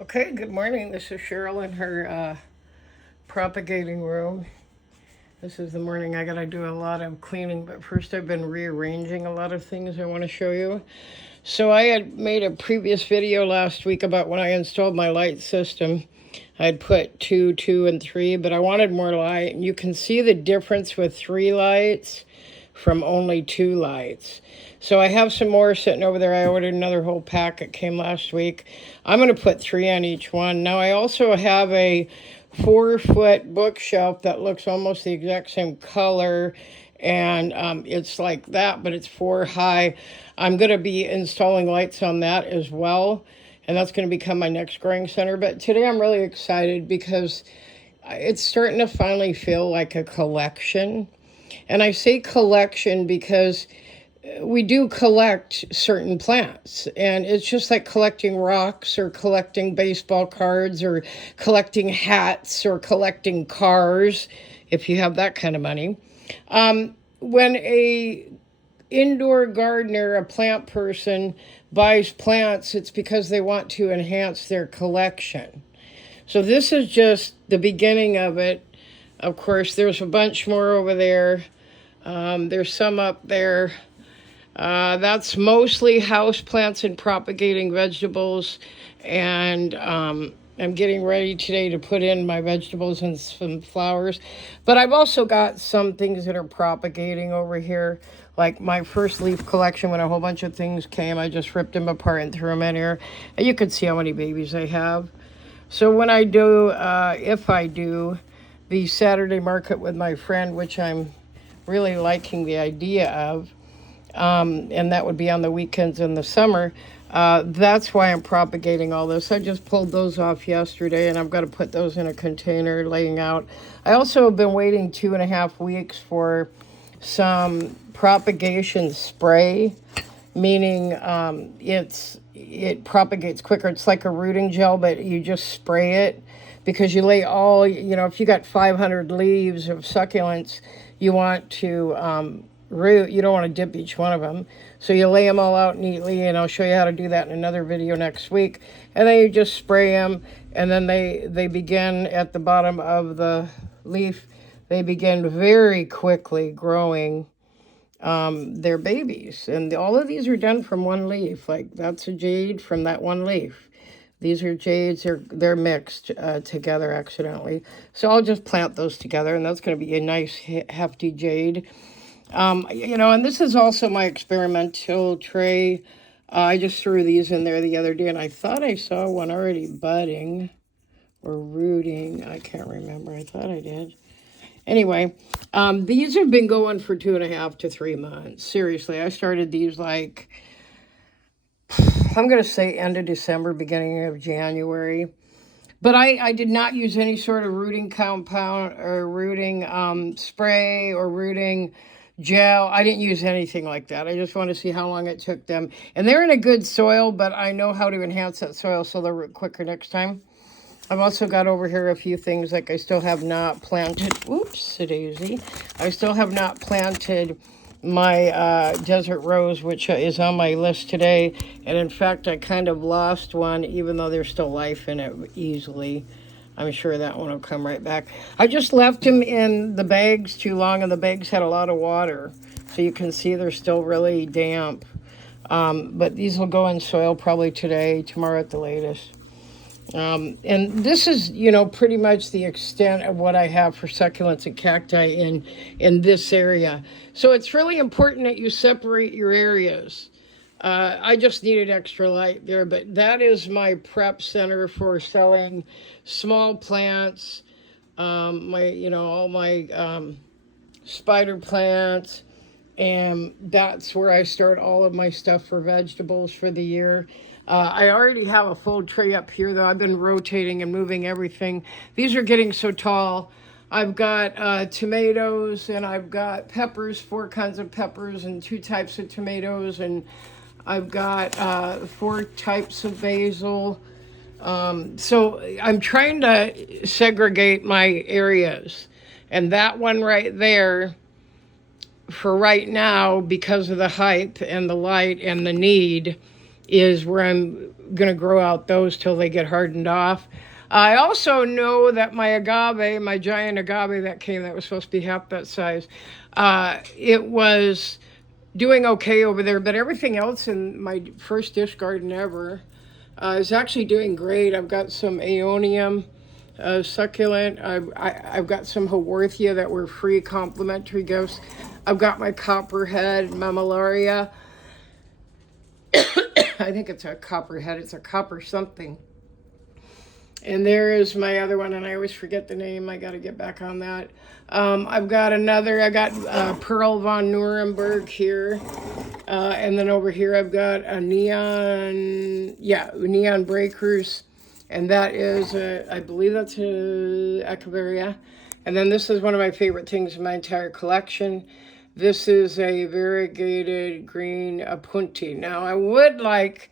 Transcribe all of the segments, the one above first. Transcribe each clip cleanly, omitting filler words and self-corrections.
Okay, good morning. This is Cheryl in her propagating room. This is the morning I gotta do a lot of cleaning, but first I've been rearranging a lot of things I want to show you. So I had made a previous video last week about when I installed my light system. I'd put two, and three, but I wanted more light. And you can see the difference with three lights from only two lights. So I have some more sitting over there. I ordered another whole pack. It came last week. I'm going to put three on each one. Now I also have a 4-foot bookshelf that looks almost the exact same color, and it's like that, but it's 4 high. I'm going to be installing lights on that as well, and that's going to become my next growing center. But today I'm really excited because it's starting to finally feel like a collection. And I say collection because we do collect certain plants, and it's just like collecting rocks or collecting baseball cards or collecting hats or collecting cars if you have that kind of money. When a indoor gardener, a plant person, buys plants, it's because they want to enhance their collection. So this is just the beginning of it. Of course, there's a bunch more over there. There's some up there. That's mostly house plants and propagating vegetables. And I'm getting ready today to put in my vegetables and some flowers. But I've also got some things that are propagating over here. Like my first leaf collection, when a whole bunch of things came, I just ripped them apart and threw them in here. And you can see how many babies I have. So when I do, if I do, the Saturday market with my friend, which I'm really liking the idea of, and that would be on the weekends in the summer. That's why I'm propagating all this. I just pulled those off yesterday, and I've got to put those in a container laying out. I also have been waiting 2.5 weeks for some propagation spray, meaning it propagates quicker. It's like a rooting gel, but you just spray it because you lay all, if you got 500 leaves of succulents, you want to root. You don't want to dip each one of them. So you lay them all out neatly, and I'll show you how to do that in another video next week. And then you just spray them, and then they begin at the bottom of the leaf. They begin very quickly growing their babies. And all of these are done from one leaf. Like that's a jade from that one leaf. These are jades. They're mixed together accidentally. So I'll just plant those together, and that's going to be a nice hefty jade. And this is also my experimental tray. I just threw these in there the other day, and I thought I saw one already budding or rooting. I can't remember. I thought I did. Anyway, these have been going for 2.5 to 3 months. Seriously, I started these like, I'm going to say end of December, beginning of January. But I did not use any sort of rooting compound or rooting spray or rooting gel. I didn't use anything like that. I just want to see how long it took them. And they're in a good soil, but I know how to enhance that soil so they'll root quicker next time. I've also got over here a few things like I still have not planted. Oops, a daisy. I still have not planted my desert rose, which is on my list today. And in fact, I kind of lost one, even though there's still life in it easily. I'm sure that one will come right back. I just left them in the bags too long, and the bags had a lot of water. So you can see they're still really damp. But these will go in soil probably today, tomorrow at the latest. And this is, pretty much the extent of what I have for succulents and cacti in this area. So it's really important that you separate your areas. I just needed extra light there, but that is my prep center for selling small plants, all my spider plants, and that's where I start all of my stuff for vegetables for the year. I already have a full tray up here, though. I've been rotating and moving everything. These are getting so tall. I've got tomatoes, and I've got peppers, 4 kinds of peppers and 2 types of tomatoes, and I've got 4 types of basil. So I'm trying to segregate my areas. And that one right there, for right now, because of the height and the light and the need, is where I'm going to grow out those till they get hardened off. I also know that my agave, my giant agave that came, that was supposed to be half that size, it was doing okay over there, but everything else in my first dish garden ever is actually doing great. I've got some aeonium succulent. I've got some Haworthia that were free complimentary gifts. I've got my copperhead mammillaria. I think it's a copperhead. It's a copper something. And there is my other one, and I always forget the name. I got to get back on that. I've got another. I got Pearl von Nuremberg here. And then over here I've got a neon breakers. And that is, I believe that's a Echeveria. And then this is one of my favorite things in my entire collection. This is a variegated green Apunti. Now, I would like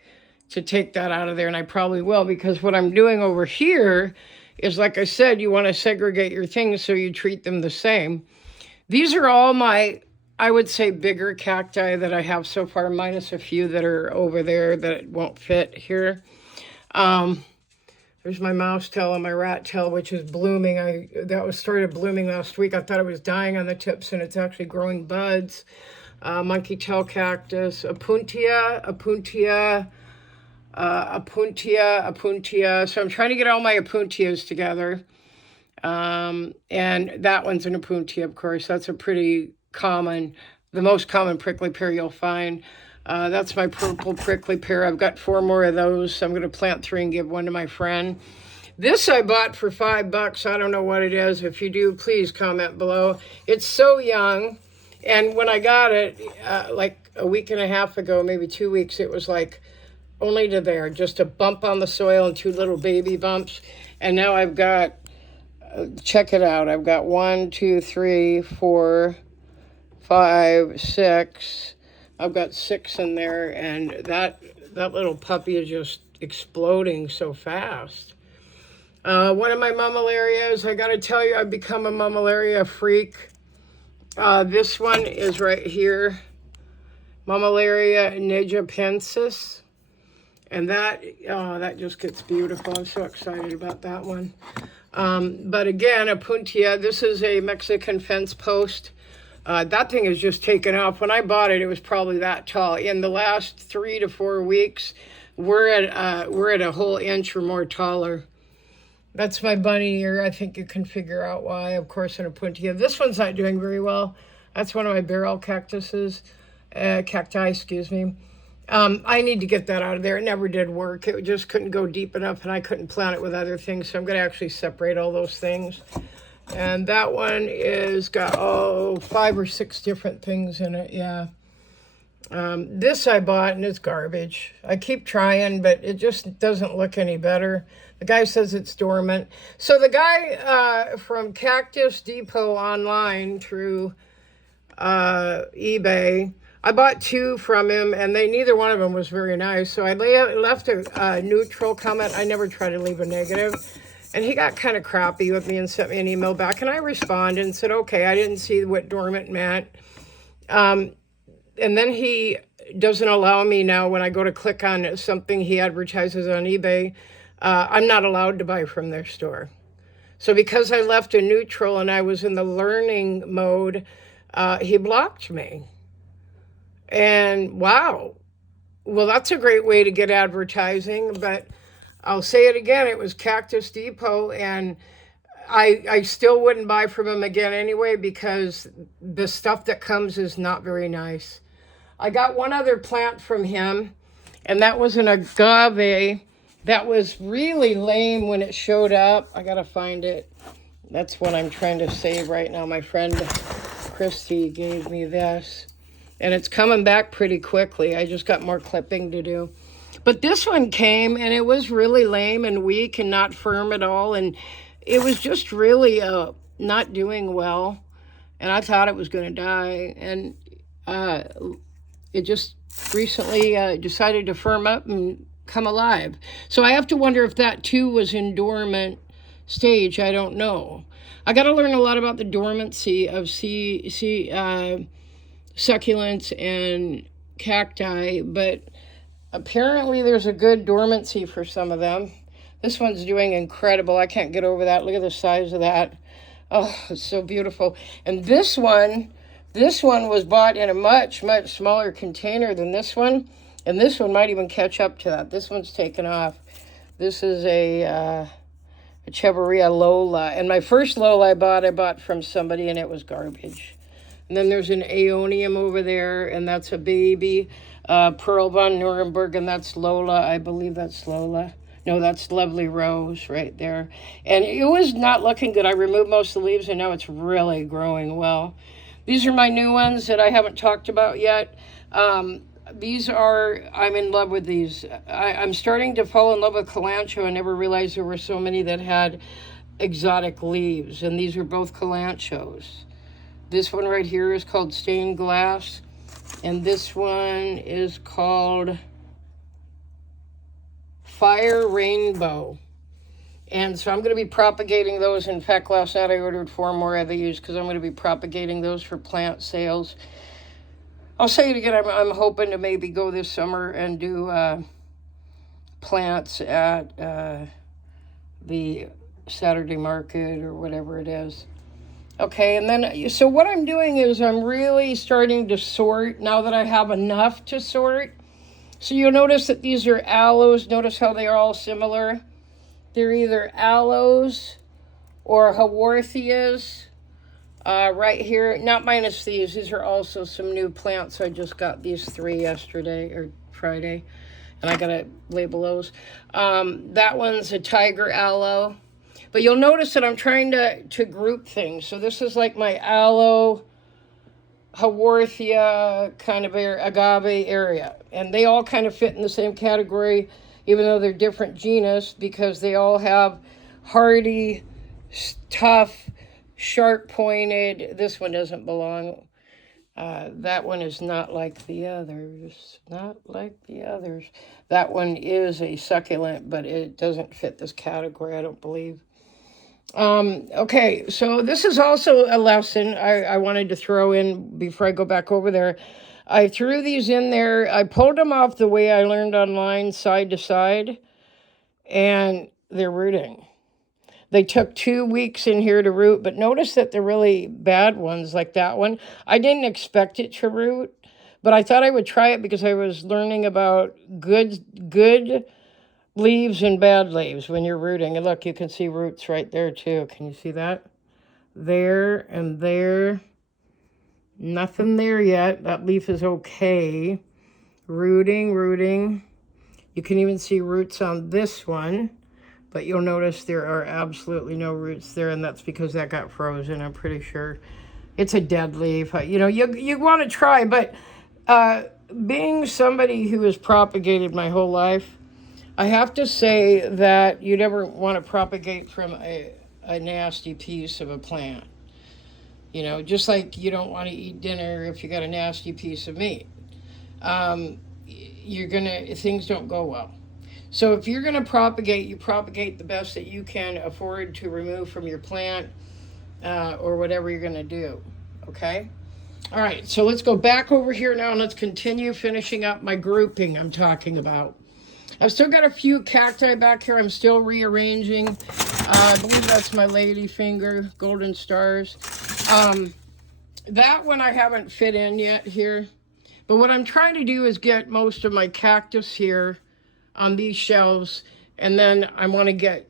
to take that out of there, and I probably will, because what I'm doing over here is, like I said, you want to segregate your things so you treat them the same. These are all my, I would say, bigger cacti that I have so far, minus a few that are over there that won't fit here. There's my mouse tail and my rat tail, which is blooming. That was started blooming last week. I thought it was dying on the tips, and it's actually growing buds. Monkey tail cactus, Apuntia. So I'm trying to get all my Apuntias together. And that one's an Apuntia, of course. That's a pretty common, the most common prickly pear you'll find. That's my purple prickly pear. I've got 4 more of those. So I'm going to plant 3 and give one to my friend. This I bought for $5. I don't know what it is. If you do, please comment below. It's so young. And when I got it, like a week and a half ago, maybe 2 weeks, it was like only to there, just a bump on the soil and 2 little baby bumps. And now I've got, check it out. I've got 1, 2, 3, 4, 5, 6. I've got 6 in there, and that little puppy is just exploding so fast. One of my mammillarias, I got to tell you, I've become a mammillaria freak. This one is right here, Mammillaria nijapensis, and that just gets beautiful. I'm so excited about that one. But again, Apuntia, this is a Mexican fence post. That thing is just taken off. When I bought it, it was probably that tall. In the last 3 to 4 weeks, we're at a whole inch or more taller. That's my bunny ear. I think you can figure out why. Of course, an Apuntia. This one's not doing very well. That's one of my barrel cactuses, cacti, excuse me. I need to get that out of there. It never did work. It just couldn't go deep enough, and I couldn't plant it with other things. So I'm going to actually separate all those things. And that one is got 5 or 6 different things in it. Yeah. This I bought, and it's garbage. I keep trying, but it just doesn't look any better. The guy says it's dormant. So the guy from Cactus Depot online through eBay, I bought 2 from him, and neither one of them was very nice. So I left a neutral comment. I never try to leave a negative. And he got kind of crappy with me and sent me an email back. And I responded and said, okay, I didn't see what dormant meant. And then he doesn't allow me now when I go to click on something he advertises on eBay. I'm not allowed to buy from their store. So because I left a neutral and I was in the learning mode, he blocked me. And wow. Well, that's a great way to get advertising, but I'll say it again, it was Cactus Depot, and I still wouldn't buy from him again anyway, because the stuff that comes is not very nice. I got one other plant from him, and that was an agave that was really lame when it showed up. I gotta find it. That's what I'm trying to save right now. My friend Christy gave me this, and it's coming back pretty quickly. I just got more clipping to do. But this one came, and it was really lame and weak and not firm at all. And it was just really not doing well. And I thought it was going to die. And it just recently decided to firm up and come alive. So I have to wonder if that, too, was in dormant stage. I don't know. I got to learn a lot about the dormancy of succulents and cacti. But Apparently there's a good dormancy for some of them. This one's doing incredible. I can't get over that. Look at the size of that. Oh, it's so beautiful. And this one was bought in a much, much smaller container than this one. And this one might even catch up to that. This one's taken off. This is a Cheveria Lola. And my first Lola I bought from somebody, and it was garbage. And then there's an Aeonium over there, and that's a baby. Pearl von Nuremberg, and that's Lola. I believe that's Lola. No, that's Lovely Rose right there. And it was not looking good. I removed most of the leaves, and now it's really growing well. These are my new ones that I haven't talked about yet. I'm in love with these. I'm starting to fall in love with Kalanchoe. I never realized there were so many that had exotic leaves, and these are both Kalanchoes. This one right here is called Stained Glass, and this one is called Fire Rainbow. And so I'm going to be propagating those. In fact, last night I ordered 4 more of these because I'm going to be propagating those for plant sales. I'll say it again, I'm hoping to maybe go this summer and do plants at the Saturday market or whatever it is. Okay, and then, so what I'm doing is I'm really starting to sort now that I have enough to sort. So you'll notice that these are aloes. Notice how they are all similar. They're either aloes or haworthias. Right here, not minus these. These are also some new plants. I just got these 3 yesterday or Friday, and I gotta label those. That one's a tiger aloe. But you'll notice that I'm trying to group things. So this is like my aloe, haworthia kind of agave area. And they all kind of fit in the same category, even though they're different genus, because they all have hardy, tough, sharp-pointed. This one doesn't belong. That one is not like the others. Not like the others. That one is a succulent, but it doesn't fit this category, I don't believe. Okay, so this is also a lesson I wanted to throw in before I go back over there. I threw these in there. I pulled them off the way I learned online, side to side, and they're rooting. They took 2 weeks in here to root, but notice that the really bad ones, like that one, I didn't expect it to root, but I thought I would try it because I was learning about good leaves and bad leaves when you're rooting. And look, you can see roots right there too. Can you see that? There and there. Nothing there yet. That leaf is okay. Rooting. You can even see roots on this one, but you'll notice there are absolutely no roots there, and that's because that got frozen, I'm pretty sure. It's a dead leaf. You know, you want to try, but being somebody who has propagated my whole life, I have to say that you never want to propagate from a nasty piece of a plant. You know, just like you don't want to eat dinner if you got a nasty piece of meat. Things don't go well. So if you're going to propagate, you propagate the best that you can afford to remove from your plant or whatever you're going to do. Okay? All right, so let's go back over here now and let's continue finishing up my grouping I'm talking about. I've still got a few cacti back here. I'm still rearranging. I believe that's my ladyfinger, golden stars. That one I haven't fit in yet here. But what I'm trying to do is get most of my cactus here on these shelves. And then I want to get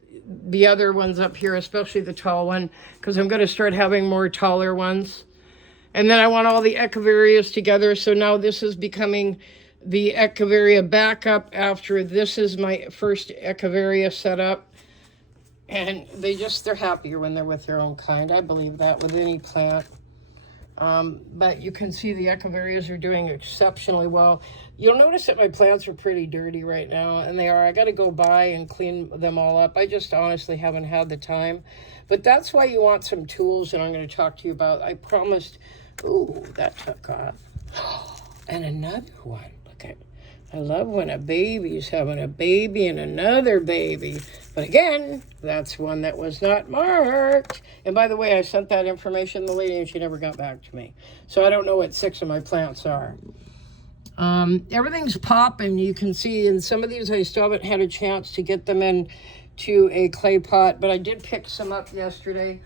the other ones up here, especially the tall one, because I'm going to start having more taller ones. And then I want all the echeverias together. So now this is becoming the echeveria backup after this is my first echeveria setup. And they're happier when they're with their own kind. I believe that with any plant. But you can see the echeverias are doing exceptionally well. You'll notice that my plants are pretty dirty right now, and they are. I got to go by and clean them all up. I just honestly haven't had the time. But that's why you want some tools that I'm going to talk to you about. I promised. Ooh, that took off. And another one. Look at, I love when a baby's having a baby and another baby. But again, that's one that was not marked. And by the way, I sent that information to the lady and she never got back to me. So I don't know what 6 of my plants are. Everything's popping. You can see in some of these I still haven't had a chance to get them into a clay pot, but I did pick some up yesterday.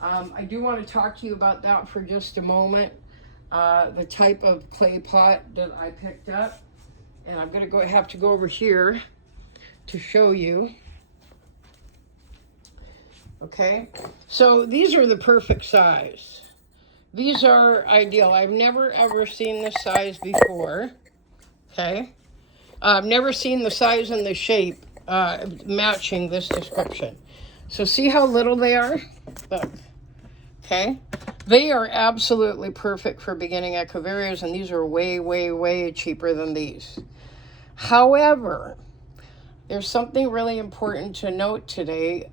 I do want to talk to you about that for just a moment. The type of clay pot that I picked up, and I'm gonna have to go over here to show you. Okay, so these are the perfect size. These are ideal. I've never ever seen this size before. Okay, I've never seen the size and the shape matching this description. So see how little they are? Look. Okay, they are absolutely perfect for beginning echeverias, and these are way, way, way cheaper than these. However, there's something really important to note today.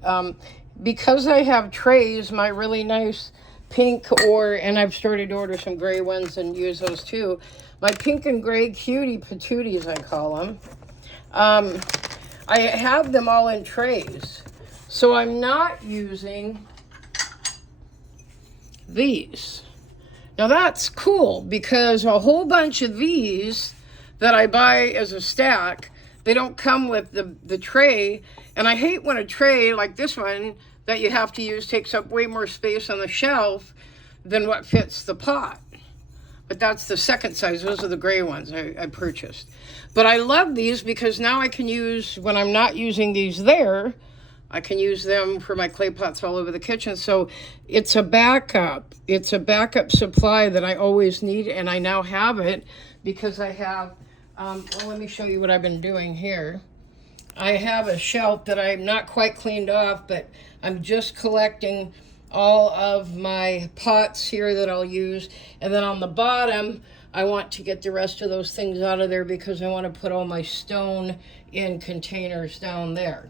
Because I have trays, my really nice pink and I've started to order some gray ones and use those too. My pink and gray cutie patooties, I call them. I have them all in trays. So I'm not using these. Now that's cool because a whole bunch of these that I buy as a stack, they don't come with the tray, and I hate when a tray like this one that you have to use takes up way more space on the shelf than what fits the pot. But that's the second size. Those are the gray ones I purchased. But I love these because now I can use, when I'm not using these there, I can use them for my clay pots all over the kitchen. So it's a backup. It's a backup supply that I always need, and I now have it because I have, well, let me show you what I've been doing here. I have a shelf that I'm not quite cleaned off, but I'm just collecting all of my pots here that I'll use. And then on the bottom, I want to get the rest of those things out of there because I want to put all my stone in containers down there.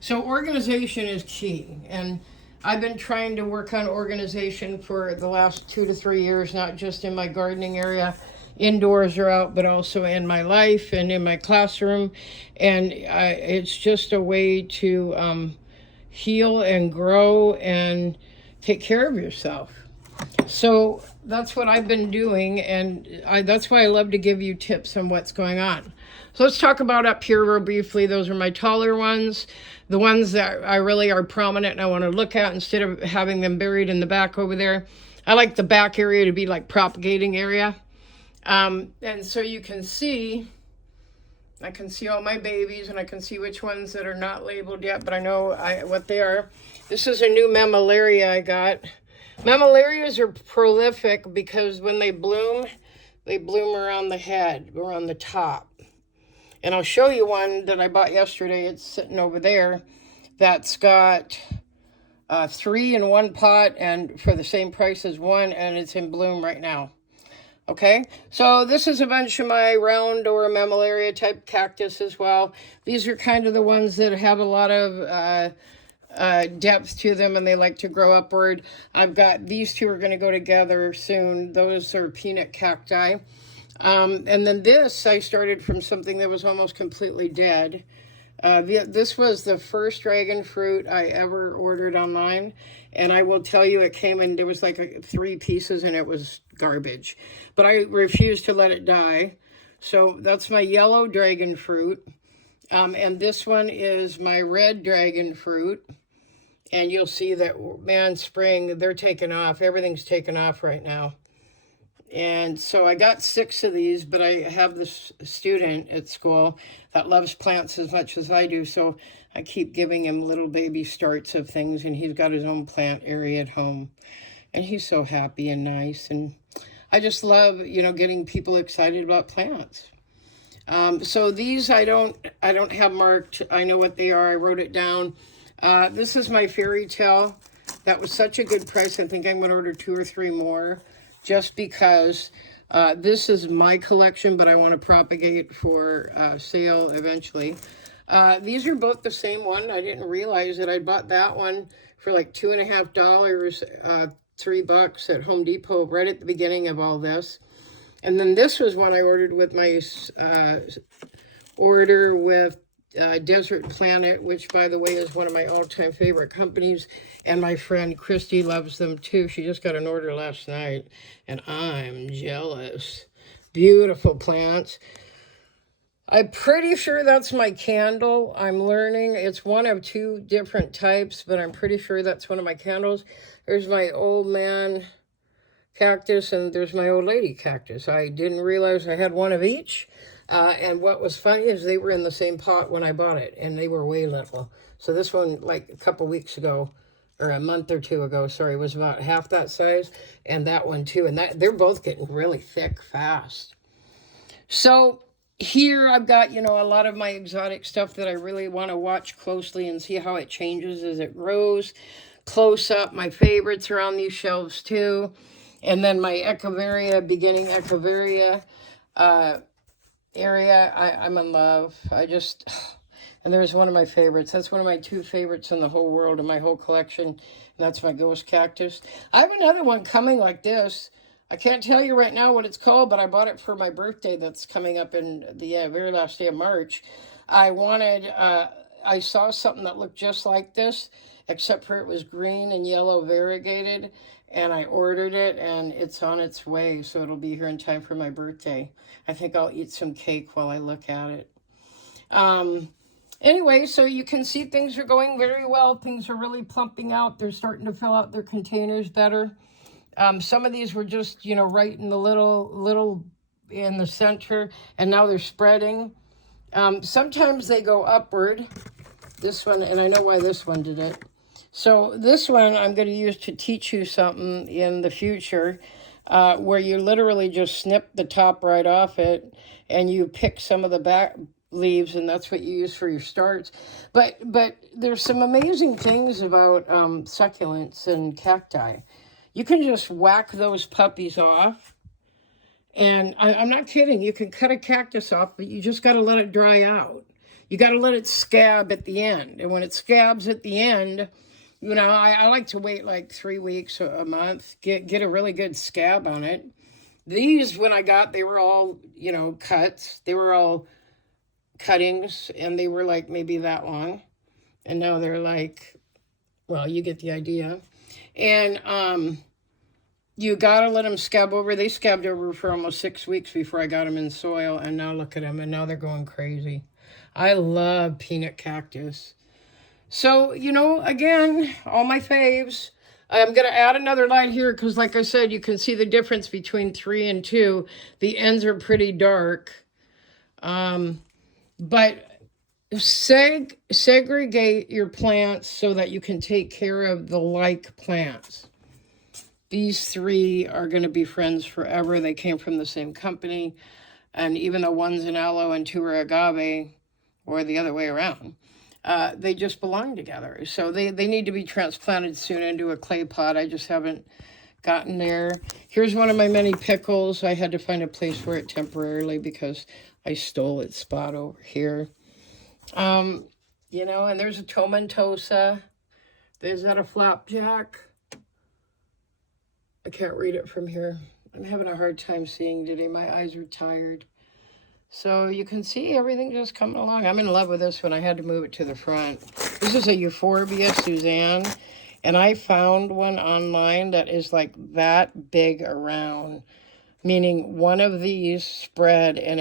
So organization is key, and I've been trying to work on organization for the last 2 to 3 years, not just in my gardening area, indoors or out, but also in my life and in my classroom. And it's just a way to heal and grow and take care of yourself. So that's what I've been doing, and that's why I love to give you tips on what's going on. So let's talk about up here real briefly. Those are my taller ones, the ones that I really are prominent and I want to look at instead of having them buried in the back over there. I like the back area to be like propagating area. And so you can see, I can see all my babies, and I can see which ones that are not labeled yet, but I know what they are. This is a new mammillaria I got. Mammillarias are prolific because when they bloom around the head, or on the top. And I'll show you one that I bought yesterday. It's sitting over there. That's got 3 in one pot and for the same price as one, and it's in bloom right now. Okay, so this is a bunch of my round or mammillaria type cactus as well. These are kind of the ones that have a lot of depth to them, and they like to grow upward. I've got these two are going to go together soon. Those are peanut cacti. And then this, I started from something that was almost completely dead. This was the first dragon fruit I ever ordered online. And I will tell you, it came in, there was like 3 pieces and it was garbage. But I refused to let it die. So that's my yellow dragon fruit. And this one is my red dragon fruit. And you'll see that, man, spring, they're taking off. Everything's taking off right now. And so I got 6 of these, but I have this student at school that loves plants as much as I do. So I keep giving him little baby starts of things, and he's got his own plant area at home. And he's so happy and nice. And I just love, getting people excited about plants. So these I don't have marked. I know what they are. I wrote it down. This is my fairy tale. That was such a good price. I think I'm going to order 2 or 3 more. Just because this is my collection, but I want to propagate for sale eventually. These are both the same one. I didn't realize that I bought that one for like $2.50, $3 at Home Depot right at the beginning of all this. And then this was one I ordered with my order with Desert Planet, which, by the way, is one of my all-time favorite companies. And my friend Christy loves them, too. She just got an order last night, and I'm jealous. Beautiful plants. I'm pretty sure that's my candle. I'm learning. It's one of two different types, but I'm pretty sure that's one of my candles. There's my old man cactus and there's my old lady cactus. I didn't realize I had one of each. And what was funny is they were in the same pot when I bought it, and they were way little. So this one, like a couple weeks ago, or a month or two ago, sorry, was about half that size, and that one too. And that they're both getting really thick fast. So here I've got, a lot of my exotic stuff that I really want to watch closely and see how it changes as it grows. Close up, my favorites are on these shelves too. And then my Echeveria, beginning Echeveria area, I'm in love. And there's one of my favorites. That's one of my two favorites in the whole world, in my whole collection. And that's my ghost cactus. I have another one coming like this. I can't tell you right now what it's called, but I bought it for my birthday that's coming up in the very last day of March. I saw something that looked just like this, except for it was green and yellow variegated, and I ordered it, and it's on its way, so it'll be here in time for my birthday. I think I'll eat some cake while I look at it. Anyway, so you can see things are going very well. Things are really plumping out. They're starting to fill out their containers better. Some of these were just, right in the little in the center, and now they're spreading. Sometimes they go upward. This one, and I know why this one did it. So this one I'm going to use to teach you something in the future, where you literally just snip the top right off it, and you pick some of the back leaves, and that's what you use for your starts. But there's some amazing things about succulents and cacti. You can just whack those puppies off. And I'm not kidding. You can cut a cactus off, but you just got to let it dry out. You got to let it scab at the end. And when it scabs at the end, I like to wait like 3 weeks or a month, get a really good scab on it. These, when I got, they were all, cuts. They were all cuttings, and they were like maybe that long. And now they're like, well, you get the idea. And you got to let them scab over. They scabbed over for almost 6 weeks before I got them in soil. And now look at them. And now they're going crazy. I love peanut cactus. So, again, all my faves. I'm going to add another light here because, like I said, you can see the difference between 3 and 2. The ends are pretty dark. But segregate your plants so that you can take care of the like plants. These 3 are going to be friends forever. They came from the same company. And even though one's an aloe and 2 are agave, or the other way around, they just belong together. So they need to be transplanted soon into a clay pot. I just haven't gotten there. Here's one of my many pickles. I had to find a place for it temporarily because I stole its spot over here. And there's a tomentosa. There's that a flapjack. I can't read it from here. I'm having a hard time seeing today. My eyes are tired. So you can see everything just coming along. I'm in love with this one. I had to move it to the front. This is a Euphorbia Suzanne. And I found one online that is like that big around. Meaning one of these spread and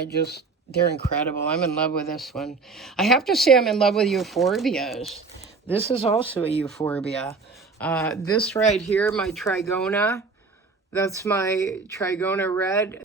they're incredible. I'm in love with this one. I have to say I'm in love with Euphorbias. This is also a Euphorbia. This right here, my Trigona. That's my Trigona red.